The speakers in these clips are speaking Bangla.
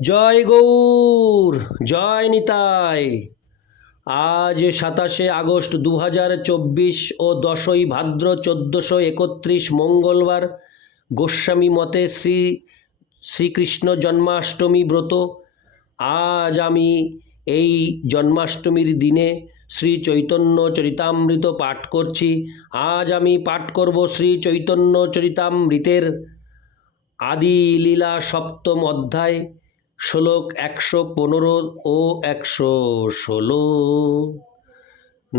জয় গৌর, জয় নিতাই। আজ 27শে আগস্ট 2024 ও 10ই ভাদ্র 1431 মঙ্গলবার। গোস্বামী মতে শ্রীকৃষ্ণ জন্মাষ্টমী ব্রত। আজ আমি এই জন্মাষ্টমীর দিনে শ্রী চৈতন্য চরিতামৃত পাঠ করছি। আজ আমি পাঠ করব শ্রী চৈতন্য চরিতামৃতের আদি লীলা সপ্তম অধ্যায়, শ্লোক 115 ও 116।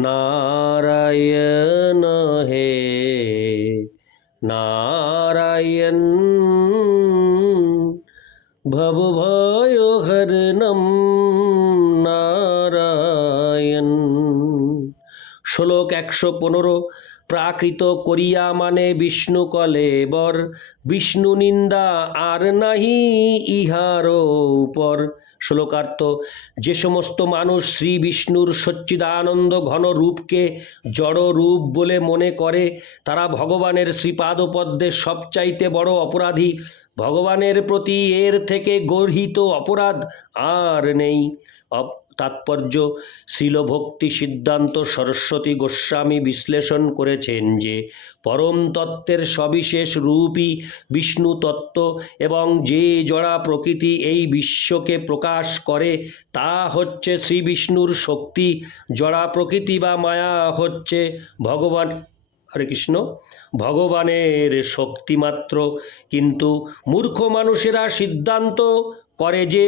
নারায়ণ হে নারায়ণ, ভবভয়হরণম নারায়ণ। শ্লোক 115। প্রাকৃত করিয়া মানে বিষ্ণু কলেবর, বিষ্ণু নিন্দা আর নাহি ইহার উপর। শ্লোকার্থ: যে সমস্ত মানুষ শ্রী বিষ্ণুর সচ্চিদানন্দ ঘন রূপকে জড় রূপ বলে মনে করে, তারা ভগবানের শ্রীপাদপদ্মে সবচাইতে বড় অপরাধী। ভগবানের প্রতি এর থেকে গর্হিত অপরাধ আর নেই। তাৎপর্য: শ্রীল ভক্তি সিদ্ধান্ত সরস্বতী গোস্বামী বিশ্লেষণ করেছেন যে পরম তত্ত্বের সবিশেষ রূপই বিষ্ণু তত্ত্ব, এবং যে জড়া প্রকৃতি এই বিশ্বকে প্রকাশ করে তা হচ্ছে শ্রী বিষ্ণুর শক্তি। জড়া প্রকৃতি বা মায়া হচ্ছে ভগবান, হরে কৃষ্ণ, ভগবানের শক্তিমাত্র। কিন্তু মূর্খ মানুষেরা সিদ্ধান্ত করে যে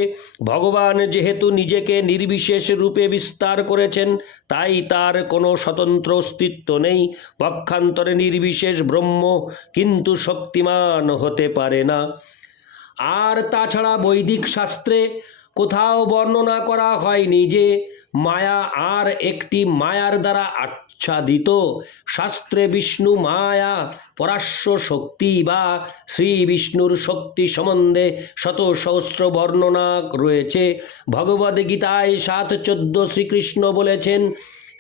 ভগবান যেহেতু নিজেকে নির্বিশেষ রূপে বিস্তার করেছেন, তাই তার কোনো স্বতন্ত্র অস্তিত্ব নেই। পক্ষান্তরে নির্বিশেষ ব্রহ্ম কিন্তু শক্তিমান হতে পারে না। আর তাছাড়া বৈদিক শাস্ত্রে কোথাও বর্ণনা করা হয়নি যে মায়া আর একটি মায়ার দ্বারা আচ্ছাদিত। শাস্ত্রে বিষ্ণু মায়া পরাস্য শক্তি বা শ্রী বিষ্ণুর শক্তি সম্বন্ধে শত সহস্র বর্ণনা রয়েছে। ভগবদ্গীতায় 7:14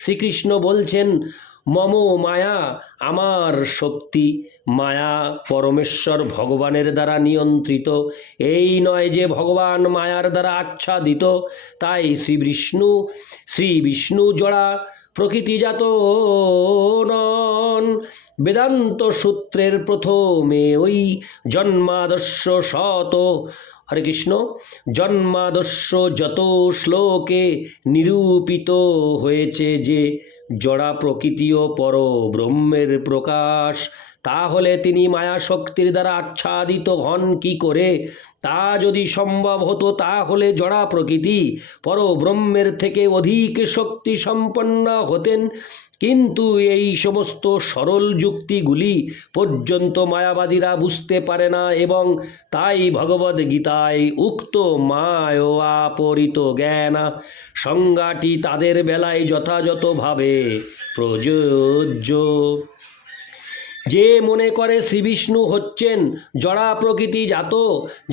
শ্রীকৃষ্ণ বলছেন, মম মায়া, আমার শক্তি। মায়া পরমেশ্বর ভগবানের দ্বারা নিয়ন্ত্রিত। এই নয় যে ভগবান মায়ার দ্বারা আচ্ছাদিত। তাই শ্রী বিষ্ণু জড়া প্রকৃতিজাত নন। বেদান্ত সূত্রের প্রথমে ওই জন্মাদস্য শত, হরে কৃষ্ণ, জন্মাদস্য যত শ্লোকে নিরূপিত হয়েছে যে জড়া প্রকৃতিও পর ব্রহ্মের প্রকাশ। তাহলে তিনি মায়া শক্তির দ্বারা আচ্ছাদিত হন কি করে? তা যদি সম্ভব হতো তাহলে জড়া প্রকৃতি পর ব্রহ্মের থেকে অধিক শক্তি সম্পন্ন হতেন। কিন্তু এই সমস্ত সরল যুক্তিগুলি পর্যন্ত মায়াবাদীরা বুঝতে পারে না, এবং তাই ভগবদ্গীতায় উক্ত মায়োপরিত জ্ঞান সংজ্ঞাটি তাদের বেলায় যথাযথভাবে প্রযোজ্য। যে মনে করে শ্রীবিষ্ণু হচ্ছেন জড়া প্রকৃতি জাত,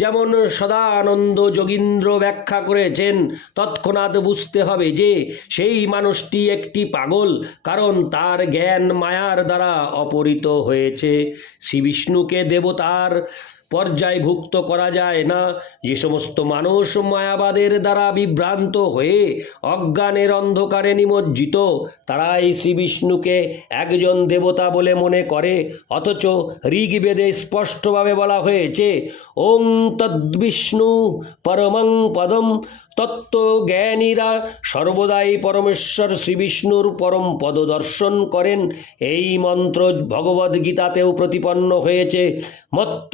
যেমন সদানন্দ যোগীন্দ্র ব্যাখ্যা করেছেন, তৎক্ষণাৎ বুঝতে হবে যে সেই মানুষটি একটি পাগল, কারণ তার জ্ঞান মায়ার দ্বারা অপহৃত হয়েছে। শ্রীবিষ্ণুকে দেবতার পর্যায়ভুক্ত করা যায় না। যে সমস্ত মানুষ মায়াবাদের দ্বারা বিভ্রান্ত হয়ে অজ্ঞানের অন্ধকারে নিমজ্জিত, তারাই শ্রীবিষ্ণুকে একজন দেবতা বলে মনে করে। অথচ ঋগ্বেদে স্পষ্টভাবে বলা হয়েছে, ওং তদ্বিষ্ণু পরমং পদম। তত্ত্বজ্ঞানীরা সর্বদাই পরমেশ্বর শ্রীবিষ্ণুর পরম পদ দর্শন করেন। এই মন্ত্র ভগবদ্গীতাতেও প্রতিপন্ন হয়েছে। মত্ত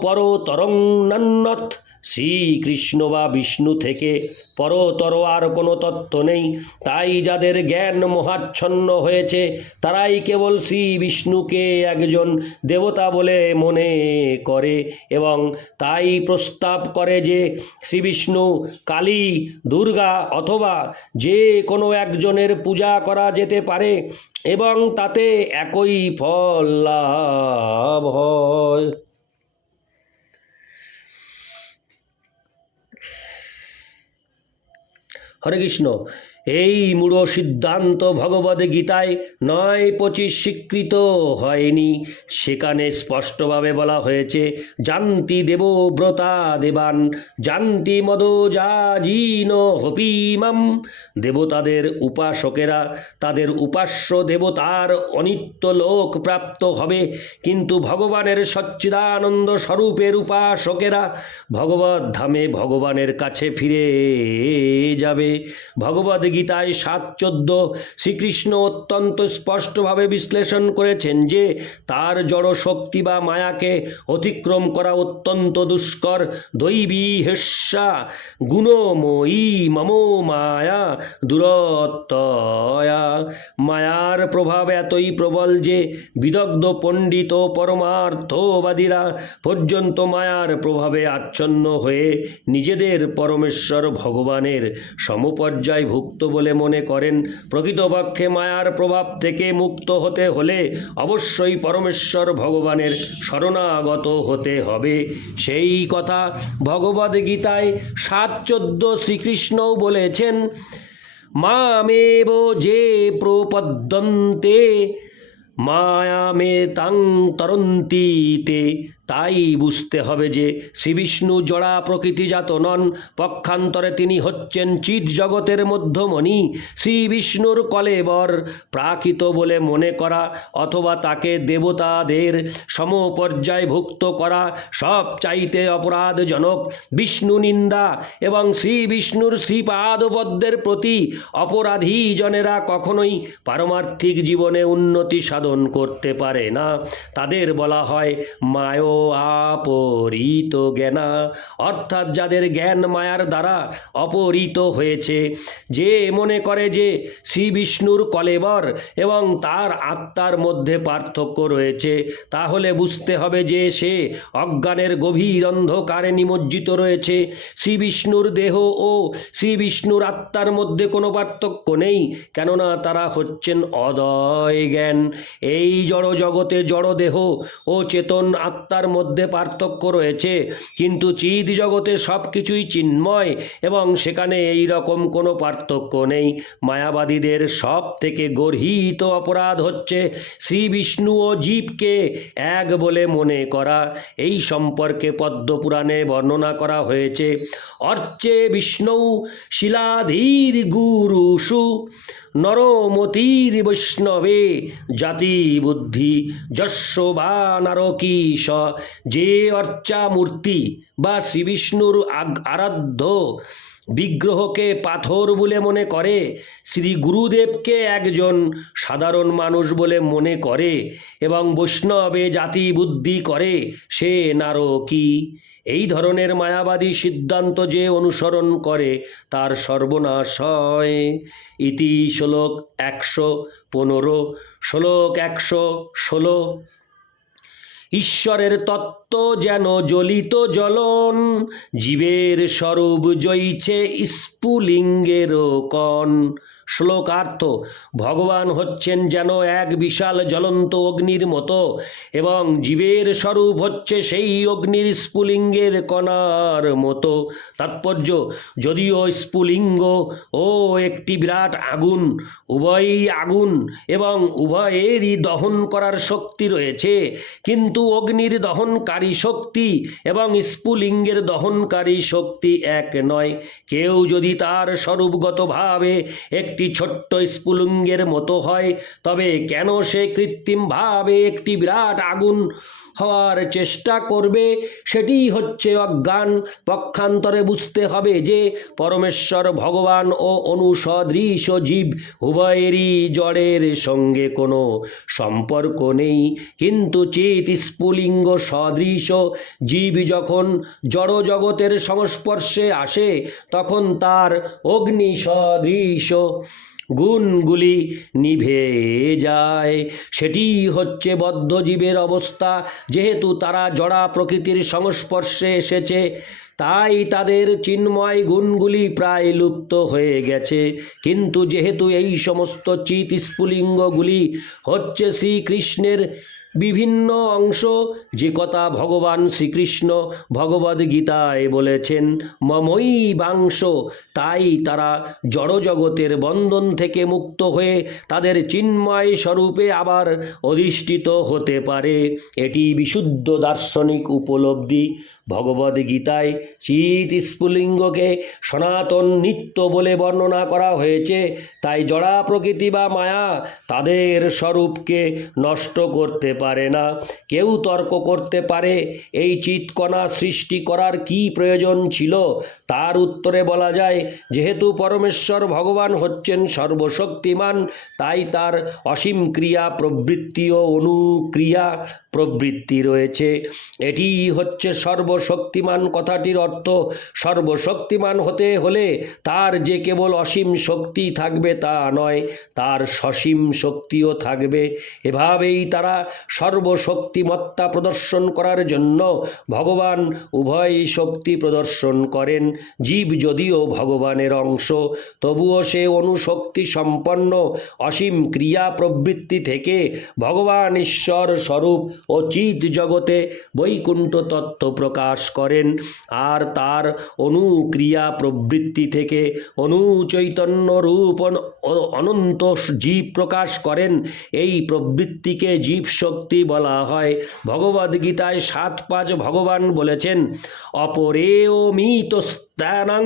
পরতরং নান্যথ। শ্রীকৃষ্ণ বা বিষ্ণু থেকে পরতর আর কোনো তত্ত্ব নেই। তাই যাদের জ্ঞান মোহাচ্ছন্ন হয়েছে তারাই কেবল শ্রী বিষ্ণুকে একজন দেবতা বলে মনে করে, এবং তাই প্রস্তাব করে যে শ্রী বিষ্ণু, কালী, দুর্গা অথবা যে কোনো একজনের পূজা করা যেতে পারে এবং তাতে একই ফল লাভ হয়। হরে কৃষ্ণ। এই মূঢ় সিদ্ধান্ত ভগবদ গীতায় 9:25 স্বীকৃত হয়নি। সেখানে স্পষ্টভাবে বলা হয়েছে, জান্তি দেবব্রতা দেবান জান্তি মদোজাজিন হপিমাম। দেবতাদের উপাসকেরা তাদের উপাস্য দেবতার অনিত্য লোক প্রাপ্ত হবে, কিন্তু ভগবানের সচ্চিদানন্দ স্বরূপের উপাসকেরা ভগবত ধামে ভগবানের কাছে ফিরে যাবে। ভগবদ গীতায় 7:14 শ্রীকৃষ্ণ অত্যন্ত স্পষ্টভাবে বিশ্লেষণ করেছেন যে তার জড় শক্তি বা মায়াকে অতিক্রম করা অত্যন্ত দুষ্কর। দৈবী হেস্যা গুণময়ী মম মায়া দূরত্বয়া। মায়ার প্রভাব এতই প্রবল যে বিদগ্ধ পণ্ডিত ও পরমার্থবাদীরা পর্যন্ত মায়ার প্রভাবে আচ্ছন্ন হয়ে নিজেদের পরমেশ্বর ভগবানের সমপর্যায়ভুক্ত বলে মনে করেন। প্রকৃতপক্ষে মায়ার প্রভাব থেকে মুক্ত হতে হলে অবশ্যই পরমেশ্বর ভগবানের শরণাগত হতে হবে। সেই কথা ভগবদ গীতায় 7:14 শ্রীকৃষ্ণও বলেছেন, মামেব যে প্রপদ্যন্তে মায়ামে তাং তরন্তি তে। তাই বুঝতে হবে যে শ্রীবিষ্ণু জড়া প্রকৃতিজাত নন, পক্ষান্তরে তিনি হচ্ছেন চিৎ জগতের মধ্যমণি। শ্রীবিষ্ণুর কলেবর প্রাকৃত বলে মনে করা অথবা তাকে দেবতাদের সমপর্যায়ভুক্ত করা সব চাইতে অপরাধজনক। বিষ্ণু নিন্দা এবং শ্রীবিষ্ণুর শ্রীপাদপদ্মের প্রতি অপরাধী জনেরা কখনোই পারমার্থিক জীবনে উন্নতি সাধন করতে পারে না। তাদের বলা হয় মায় আপরিত জ্ঞানা, অর্থাৎ যাদের জ্ঞান মায়ার দ্বারা অপহৃত হয়েছে। যে মনে করে যে শ্রী বিষ্ণুর কলেবর এবং তার আত্মার মধ্যে পার্থক্য রয়েছে, তাহলে বুঝতে হবে যে সে অজ্ঞানের গভীর অন্ধকারে নিমজ্জিত রয়েছে। শ্রী বিষ্ণুর দেহ ও শ্রী বিষ্ণুর আত্মার মধ্যে কোনো পার্থক্য নেই, কেননা তারা হচ্ছেন অদয় জ্ঞান। এই জড় জগতে জড় দেহ ও চেতন আত্মার মধ্যে পার্থক্য রয়েছে, কিন্তু চিৎ জগতে সব কিছুই চিন্ময় এবং সেখানে এই রকম কোনো পার্থক্য নেই। মায়াবাদীদের সব থেকে গর্হিত অপরাধ হচ্ছে শ্রী বিষ্ণু ও জীবকে এক বলে মনে করা। এই সম্পর্কে পদ্মপুরাণে বর্ণনা করা হয়েছে, অর্চে বিষ্ণু শিলাধীর গুরুষু নরমতির বৈষ্ণবে জাতি বুদ্ধি যস্য বা নারকীশ। যে অর্চা মূর্তি বা শ্রীবিষ্ণুর আরাধ্য বিগ্রহকে পাথর বলে মনে করে, শ্রী গুরুদেবকে একজন সাধারণ মানুষ বলে মনে করে এবং বৈষ্ণবে জাতি বুদ্ধি করে, সে নারকী। এই ধরনের মায়াবাদী সিদ্ধান্ত যে অনুসরণ করে তার সর্বনাশ হয়। ইতি শ্লোক 115। শ্লোক 116। ঈশ্বরের তত্ত্ব যেন জ্বলিত জ্বলন, জীবের স্বরূপ জয়ছে স্ফুলিঙ্গেরও কণ। শ্লোকার্থ: ভগবান হচ্ছেন যেন এক বিশাল জ্বলন্ত অগ্নির মতো এবং জীবের স্বরূপ হচ্ছে সেই অগ্নির স্ফুলিঙ্গের কণার মতো। তাৎপর্য: যদিও স্ফুলিঙ্গ ও একটি বিরাট আগুন, উভয়ই আগুন এবং উভয়েরই দহন করার শক্তি রয়েছে, কিন্তু অগ্নির দহনকারী শক্তি এবং স্ফুলিঙ্গের দহনকারী শক্তি এক নয়। কেউ যদি তার স্বরূপগতভাবে একটি ছোট্ট স্ফুলিঙ্গের মতো হয়, তবে কেন সে কৃত্রিমভাবে একটি বিরাট আগুন হওয়ার চেষ্টা করবে? সেটি হচ্ছে অজ্ঞান। পক্ষান্তরে বুঝতে হবে যে পরমেশ্বর ভগবান ও অনুসদৃশ জীব উভয়েরই জড়ের সঙ্গে কোনো সম্পর্ক নেই, কিন্তু চিৎ স্ফুলিঙ্গ সদৃশ জীব যখন জড় জগতের সংস্পর্শে আসে তখন তার অগ্নি সদৃশ গুণগুলি নিভে যায়। সেটি হচ্ছে বদ্ধ জীবের অবস্থা। যেহেতু তারা জড়া প্রকৃতির সংস্পর্শে এসেছে, তাই তাদের চিন্ময় গুণগুলি প্রায় লুপ্ত হয়ে গেছে। কিন্তু যেহেতু এই সমস্ত চিৎ স্ফুলিঙ্গগুলি হচ্ছে শ্রীকৃষ্ণের বিভিন্ন অংশ, যে কথা ভগবান শ্রীকৃষ্ণ ভগবদ্গীতায় বলেছেন মমৈবাংশ, তাই তারা জড়জগতের বন্ধন থেকে মুক্ত হয়ে তাদের চিন্ময় স্বরূপে আবার অধিষ্ঠিত হতে পারে। এটি বিশুদ্ধ দার্শনিক উপলব্ধি। ভগবদ্গীতায় চিৎ স্ফুলিঙ্গকে সনাতন নিত্য বলে বর্ণনা করা হয়েছে। তাই জড়া প্রকৃতি বা মায়া তাদের স্বরূপকে নষ্ট করতে পারে না। কেউ তর্ক করতে পারে এই চিৎকণা সৃষ্টি করার কি প্রয়োজন ছিল। তার উত্তরে বলা যায়, যেহেতু পরমেশ্বর ভগবান হচ্ছেন সর্বশক্তিমান, তাই তার অসীম ক্রিয়া প্রবৃত্তি ও অনুক্রিয়া প্রবৃত্তি রয়েছে। এটি হচ্ছে সর্বশক্তিমান কথাটির অর্থ। সর্বশক্তিমান হতে হলে তার যে কেবল অসীম শক্তি থাকবে তা নয়, তার সসীম শক্তিও থাকবে। এভাবেই তারা সর্বশক্তিমত্তা প্রদর্শন করার জন্য ভগবান উভয় শক্তি প্রদর্শন করেন। জীব যদিও ভগবানের অংশ, তবুও সে অনুশক্তি সম্পন্ন অসীম ক্রিয়া প্রবৃত্তি থেকে ভগবান ঈশ্বর স্বরূপ ও চিৎ জগতে বৈকুণ্ঠ তত্ত্ব প্রকাশ করেন। আর তার অনুক্রিয়া প্রবৃত্তি থেকে অনুচৈতন্য রূপ অনন্ত জীব প্রকাশ করেন। এই প্রবৃত্তিকে জীব শক্তি বলা হয়। ভগবদ্গীতায় 7:5 ভগবান বলেছেন, অপরেয়মিতস্থানং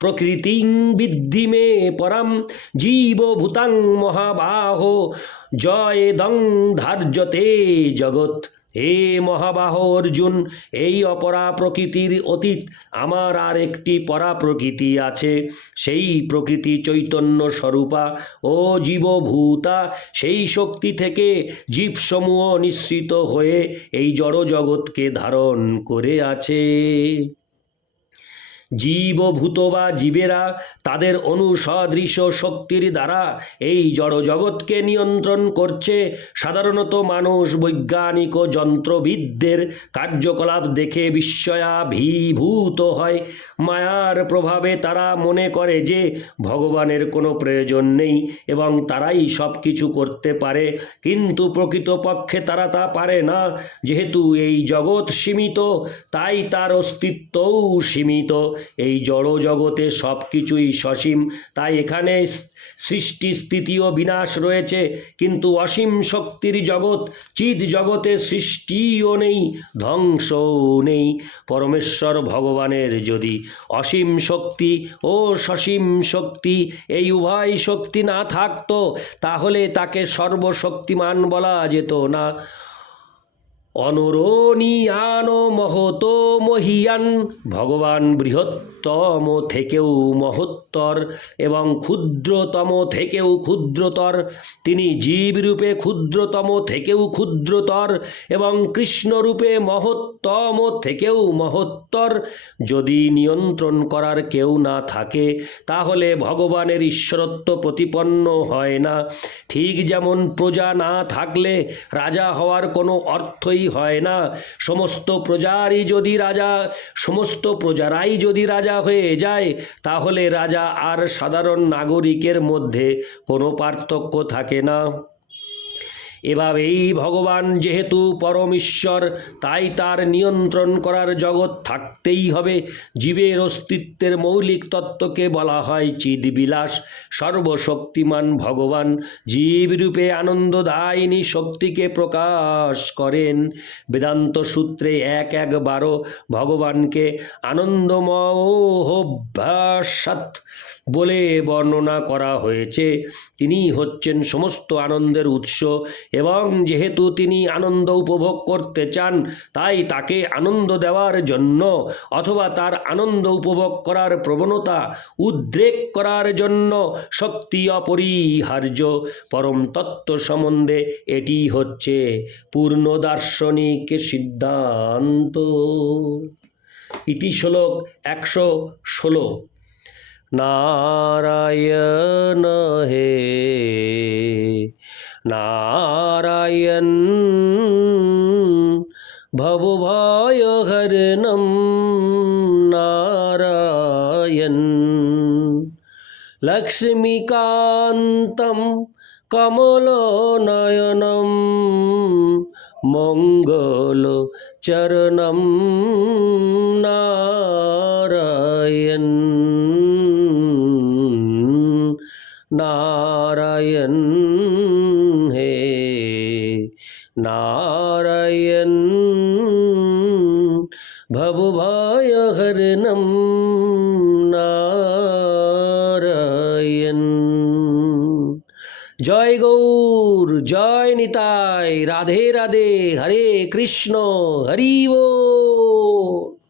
প্রকৃতিং বিদ্ধি মে পরম জীবভূতাং মহাবাহো জয়েদং ধার্যতে জগৎ। হে মহাবাহ অর্জুন, এই অপরা প্রকৃতির অতীত আমার আর একটি পরা প্রকৃতি আছে। সেই প্রকৃতি চৈতন্য স্বরূপা ও জীবভূতা। সেই শক্তি থেকে জীবসমূহ নিঃসৃত হয়ে এই জড় জগৎকে ধারণ করে আছে। জীবভূত বা জীবেরা তাদের অনুসদৃশ শক্তির দ্বারা এই জড়জগৎকে নিয়ন্ত্রণ করছে। সাধারণত মানুষ বৈজ্ঞানিক ও যন্ত্রবিদদের কার্যকলাপ দেখে বিস্ময়াভিভূত হয়। মায়ার প্রভাবে তারা মনে করে যে ভগবানের কোনো প্রয়োজন নেই এবং তারাই সব কিছু করতে পারে, কিন্তু প্রকৃতপক্ষে তারা তা পারে না। যেহেতু এই জগৎ সীমিত, তাই তার অস্তিত্বও সীমিত। এই জড় জগতে সব কিছুই সসীম, তাই এখানে সৃষ্টি স্থিতি ও বিনাশ রয়েছে। কিন্তু অসীম শক্তির জগৎ চিৎ জগতে সৃষ্টিও নেই, ধ্বংসও নেই। পরমেশ্বর ভগবানের যদি অসীম শক্তি ও সসীম শক্তি এই উভয় শক্তি না থাকতো, তাহলে তাকে সর্বশক্তিমান বলা যেত না। অনরণীয়ান মহত মহিয়ান, ভগবান বৃহত্তম থেকেও মহত্তর এবং ক্ষুদ্রতম থেকেও ক্ষুদ্রতর। তিনি জীবরূপে ক্ষুদ্রতম থেকেও ক্ষুদ্রতর এবং কৃষ্ণরূপে মহত্তম থেকেও মহত্তর। যদি নিয়ন্ত্রণ করার কেউ না থাকে, তাহলে ভগবানের ঈশ্বরত্ব প্রতিপন্ন হয় না। ঠিক যেমন প্রজা না থাকলে রাজা হওয়ার কোনো অর্থই হয় না। সমস্ত প্রজারাই যদি রাজা হয়ে যায়, তাহলে রাজা আর সাধারণ নাগরিকের মধ্যে কোনো পার্থক্য থাকে না। এভাবেই ভগবান যেহেতু পরম ঈশ্বর, তাই তার নিয়ন্ত্রণ করার জগৎ থাকতেই হবে। জীবের অস্তিত্বের মৌলিক তত্ত্বকে বলা হয় চিদ্বিলাস। সর্বশক্তিমান ভগবান জীবরূপে আনন্দদায়িনী শক্তিকে প্রকাশ করেন। বেদান্ত সূত্রে 1:12 ভগবানকে আনন্দময়োভ্যাসাৎ বলে বর্ণনা করা হয়েছে। তিনি হচ্ছেন সমস্ত আনন্দের উৎস এবং যেহেতু তিনি আনন্দ উপভোগ করতে চান, তাই তাকে আনন্দ দেওয়ার জন্য অথবা তার আনন্দ উপভোগ করার প্রবণতা উদ্রেক করার জন্য শক্তি অপরিহার্য। পরম তত্ত্ব সম্বন্ধে এটি হচ্ছে পূর্ণ দার্শনিক সিদ্ধান্ত। ইতি শ্লোক 116। नारायण हे नारायण भवभयहरणं नारायण लक्ष्मीकान्तं कमलनयनं মঙ্গল চরণম নারায়ণ নারায়ণ হে নারায়ণ ভবভয়হরণম নারায়ণ। জয় গৌর, জয় নিতাই, রাধে রাধে, হরে কৃষ্ণ, হরি বল।